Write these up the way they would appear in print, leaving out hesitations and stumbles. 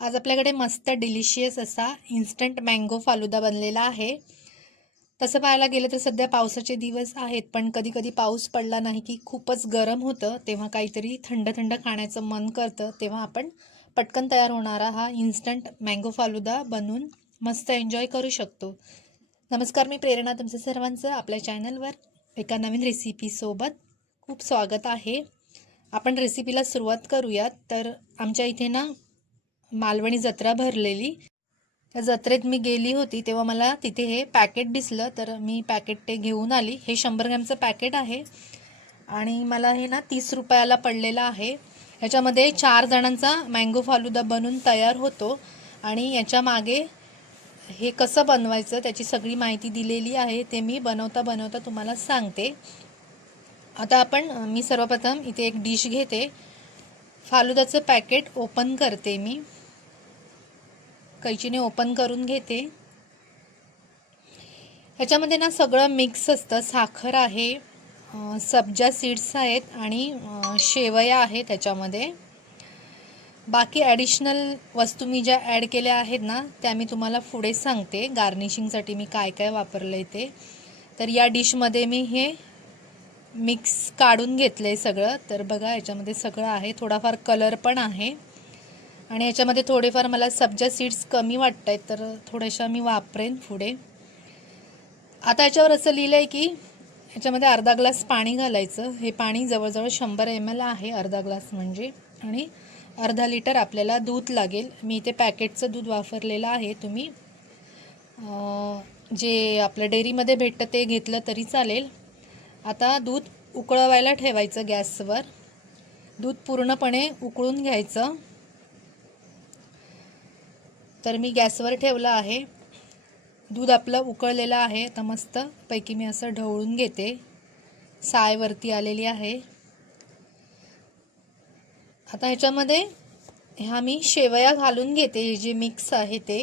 आज आपल्याकडे मस्त डिलिशियस असा इन्स्टंट मँगो फालुदा बनलेला आहे. तसं पाहायला गेलं तर सध्या पावसाचे दिवस आहेत, पण कधी कधी पाऊस पडला नाही की खूपच गरम होतं, तेव्हा काहीतरी थंड थंड खाण्याचं मन करतं. तेव्हा आपण पटकन तयार होणारा हा इन्स्टंट मँगो फालुदा बनवून मस्त एन्जॉय करू शकतो. नमस्कार, मी प्रेरणा तुमचं सर्वांचं आपल्या चॅनलवर एका नवीन रेसिपीसोबत खूप स्वागत आहे. आपण रेसिपीला सुरुवात करूयात. तर आमच्या इथे ना मालवणी जत्रा भरलेली. त्या जत्रेत मी गेली होती तेव्हा मला तिथे हे पॅकेट दिसलं, तर मी पॅकेट ते घेऊन आली. हे 100 ग्रॅमचं पॅकेट आहे आणि मला हे ना 30 रुपयाला पडलेलं आहे. ह्याच्यामध्ये 4 जणांचा मँगो फालुदा बनून तयार होतो आणि याच्या मागे हे कसं बनवायचं त्याची सगळी माहिती दिलेली आहे. ते मी बनवता बनवता तुम्हाला सांगते. आता मी सर्वप्रथम इथे एक डिश घेते. फालुदाचं पॅकेट ओपन करते. मी कैचीने ओपन करून घेते. ह्याच्यामध्ये ना सगळं मिक्स असतं. साखर आहे, सब्जा सीड्स आहेत आणि शेवया आहेत त्याच्यामध्ये. बाकी ॲडिशनल वस्तू मी ज्या ॲड केल्या आहेत ना त्या मी तुम्हाला पुढे सांगते. गार्निशिंगसाठी मी काय काय वापरलं आहे ते. तर या डिशमध्ये मी हे मिक्स काढून घेतलं आहे सगळं. तर बघा, याच्यामध्ये सगळं आहे. थोडाफार कलर पण आहे आणि याच्यामध्ये थोडेफार मला सब्जा सीड्स कमी वाटत आहेत, तर थोड्याशा मी वापरेन पुढे. आता याच्यावर असं लिहिलं आहे की याच्यामध्ये अर्धा ग्लास पाणी घालायचं. हे पाणी जवळजवळ 100 ml आहे, अर्धा ग्लास म्हणजे, आणि अर्धा लिटर आपल्याला दूध लागेल. मी इथे पॅकेटचं दूध वापरलेलं आहे. तुम्ही जे आपलं डेअरीमध्ये भेटतं ते घेतलं तरी चालेल. आता दूध उकळवायला ठेवायचं गॅसवर. दूध पूर्णपणे उकळून घ्यायचं. तर मी गॅसवर ठेवलं आहे. दूध आपलं उकळलेलं आहे. आता मस्त पैकी मी असं ढवळून घेते. सायवरती आलेली आहे. आता ह्याच्यामध्ये मी शेवया घालून घेते. हे जे मिक्स आहे ते,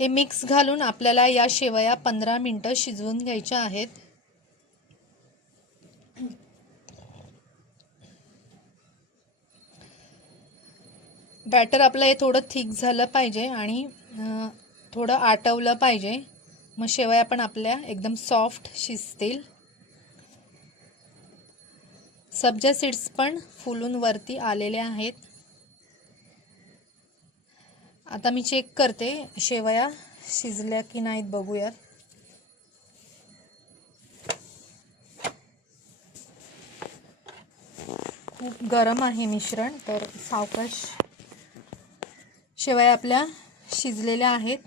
हे मिक्स घालून आपल्याला या शेवया 15 मिनिटं शिजवून घ्यायच्या आहेत. बॅटर आपलं हे थोडं थिक झालं पाहिजे आणि थोडं आटवलं पाहिजे. मग शेवया पण आपल्या एकदम सॉफ्ट शिजतील. सब्जा सीड्स पण फुलून वरती आलेले आहेत. आता मी चेक करते शेवया शिजल्या की नाहीत, बघूयात. खूप गरम आहे मिश्रण, तर सावकाश. शेवया आपल्या शिजलेल्या आहेत.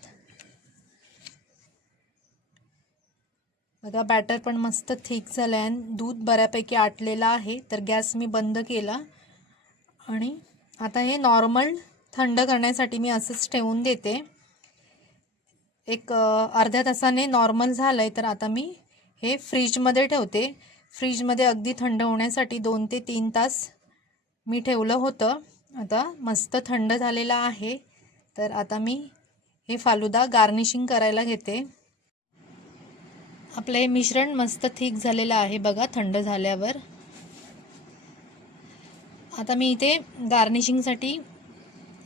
बघा, बॅटर पण मस्त थिक झालं आहे आणि दूध बऱ्यापैकी आटलेलं आहे. तर गॅस मी बंद केला आणि आता हे नॉर्मल थंड करण्यासाठी मी असंच ठेवून देते. एक अर्ध्या तासाने नॉर्मल झालं आहे. तर आता मी हे फ्रीजमध्ये ठेवते. फ्रीजमध्ये अगदी थंड होण्यासाठी 2 ते 3 तास मी ठेवलं होतं. आता मस्त थंड झालेलं आहे. तर आता मी हे फालुदा गार्निशिंग करायला घेते. आपलं हे मिश्रण मस्त थिक झालेलं आहे बघा थंड झाल्यावर. आता मी इथे गार्निशिंगसाठी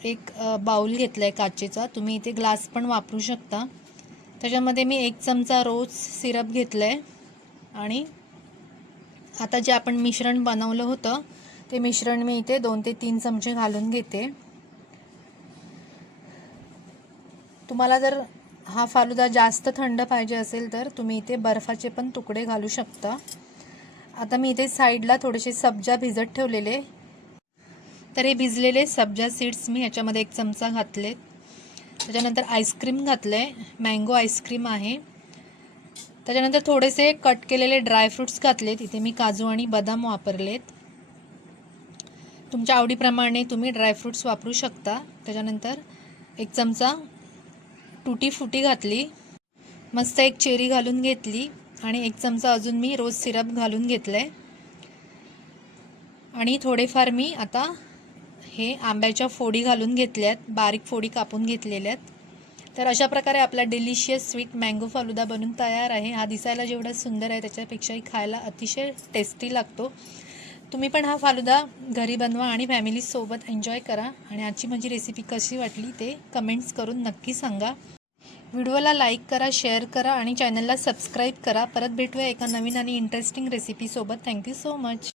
एक बाउल घेतला आहे काचेचा. तुम्ही इथे ग्लास पण वापरू शकता. त्याच्यामध्ये मी 1 चमचा रोज सिरप घेतलं आहे आणि आता जे आपण मिश्रण बनवलं होतं ते मिश्रण मी इथे 2 ते 3 चमचे घालून घेते. तुम्हाला जर हा फालुदा जास्त थंड पाहिजे असेल तर तुम्ही इथे बर्फाचे पण तुकडे घालू शकता. आता मी इथे साईडला थोडेसे सब्जा भिजत ठेवलेले, तर हे भिजलेले सब्जा सीड्स मी ह्याच्यामध्ये 1 चमचा घातलेत. त्याच्यानंतर आईस्क्रीम घातलं आहे, मँगो आईस्क्रीम आहे. त्याच्यानंतर थोडेसे कट केलेले ड्रायफ्रूट्स घातलेत. इथे मी काजू आणि बदाम वापरलेत. तुमच्या आवडीप्रमाणे तुम्ही ड्रायफ्रूट्स वापरू शकता. त्याच्यानंतर 1 चमचा टूटी फुटी घातली. मस्त एक चेरी घालून घेतली आणि 1 चमचा अजून मी रोज सिरप घालून घेतलं आहे. आणि थोडेफार मी आता हे आंब्याच्या फोडी घालून घेतल्यात, बारीक फोडी कापून घेतलेल्यात. तर अशा प्रकारे आपला डिलिशियस स्वीट मँगो फालुदा बनून तयार आहे. हा दिसायला जेवढा सुंदर आहे त्याच्यापेक्षाही खायला अतिशय टेस्टी लागतो. तुम्ही पण हा फालुदा घरी बनवा आणि फॅमिलीसोबत एन्जॉय करा. आणि आजची माझी रेसिपी कशी वाटली ते कमेंट्स करून नक्की सांगा. व्हिडिओला लाईक करा, शेअर करा आणि चॅनलला सबस्क्राईब करा. परत भेटूया एका नवीन आणि इंटरेस्टिंग रेसिपीसोबत. Thank you so much.